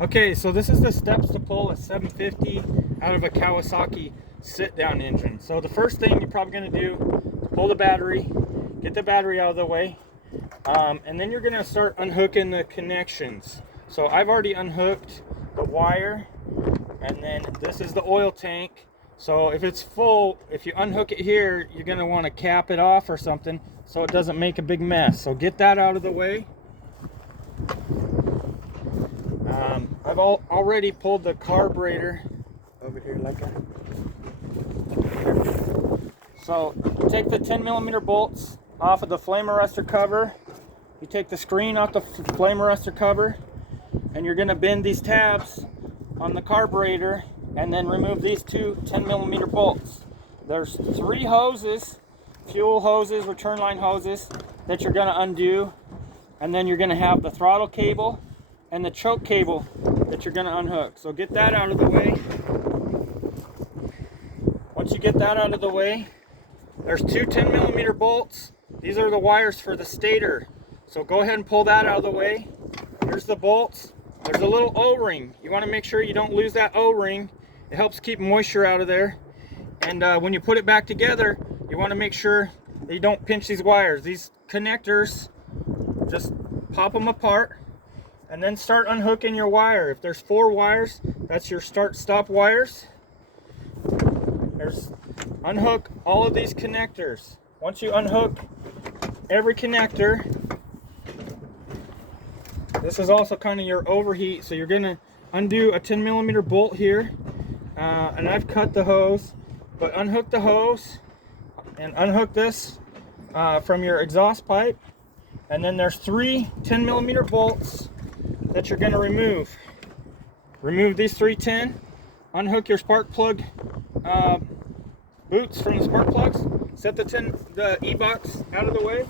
Okay, so this is the steps to pull a 750 out of a Kawasaki sit-down engine. So the first thing you're probably going to do is pull the battery, get the battery out of the way, and then you're going to start unhooking the connections. So I've already unhooked the wire, and then this is the oil tank. So if it's full, if you unhook it here, you're going to want to cap it off or something so it doesn't make a big mess. So get that out of the way. I've already pulled the carburetor over here like that. So you take the 10mm bolts off of the flame arrestor cover. You take the screen off the flame arrestor cover, and you're going to bend these tabs on the carburetor and then remove these two 10mm bolts. There's 3 hoses, fuel hoses, return line hoses, that you're going to undo, and then you're going to have the throttle cable and the choke cable that you're going to unhook. So get that out of the way. Once you get that out of the way, there's 2 10mm bolts. These are the wires for the stator. So go ahead and pull that out of the way. Here's the bolts. There's a little O-ring. You want to make sure you don't lose that O-ring. It helps keep moisture out of there. And when you put it back together, you want to make sure that you don't pinch these wires. These connectors, just pop them apart and then start unhooking your wire. If there's 4 wires, that's your start-stop wires. Unhook all of these connectors. Once you unhook every connector, this is also kind of your overheat, so you're going to undo a 10mm bolt here, and I've cut the hose, but unhook the hose and unhook this from your exhaust pipe, and then there's 3 10mm bolts that you're going to remove. Remove these 3 10, unhook your spark plug boots from the spark plugs, set the e-box out of the way.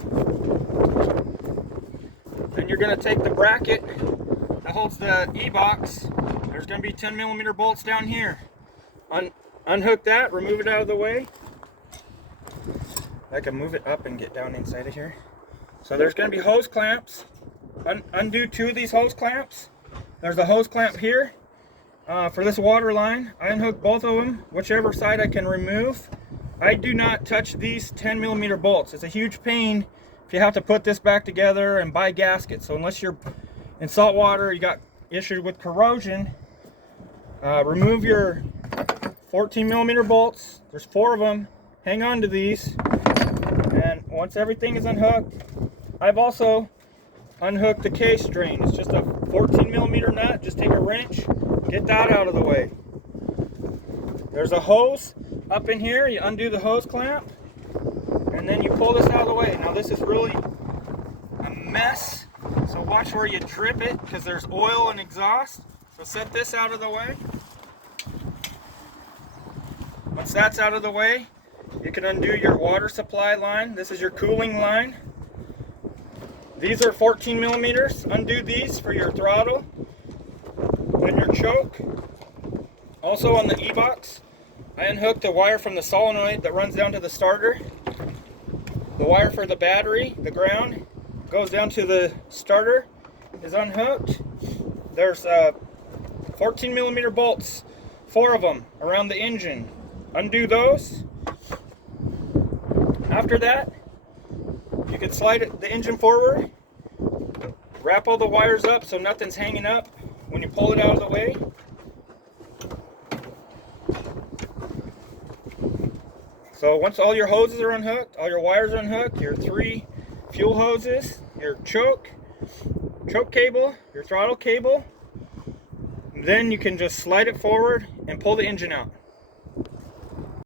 Then you're going to take the bracket that holds the e-box. There's going to be 10mm bolts down here. Unhook that, remove it out of the way. I can move it up and get down inside of here. So there's going to be hose clamps. Undo 2 of these hose clamps. There's a hose clamp here for this water line. I unhook both of them, whichever side I can remove. I do not touch these 10mm bolts. It's a huge pain if you have to put this back together and buy gaskets. So unless you're in salt water, you got issues with corrosion, remove your 14mm bolts. There's 4 of them. Hang on to these. And once everything is unhooked, I've also unhooked the case drain. It's just a 14mm nut. Just take a wrench, get that out of the way. There's a hose up in here. You undo the hose clamp, and then you pull this out of the way. Now this is really a mess, so watch where you drip it, because there's oil and exhaust. So set this out of the way. Once that's out of the way, you can undo your water supply line. This is your cooling line. These are 14mm. Undo these for your throttle and your choke. Also on the e-box, I unhooked the wire from the solenoid that runs down to the starter. The wire for the battery, the ground, goes down to the starter, is unhooked. There's 14mm bolts, 4 of them, around the engine. Undo those. After that, you can slide the engine forward, wrap all the wires up so nothing's hanging up when you pull it out of the way. So once all your hoses are unhooked, all your wires are unhooked, your 3 fuel hoses, your choke cable, your throttle cable, then you can just slide it forward and pull the engine out.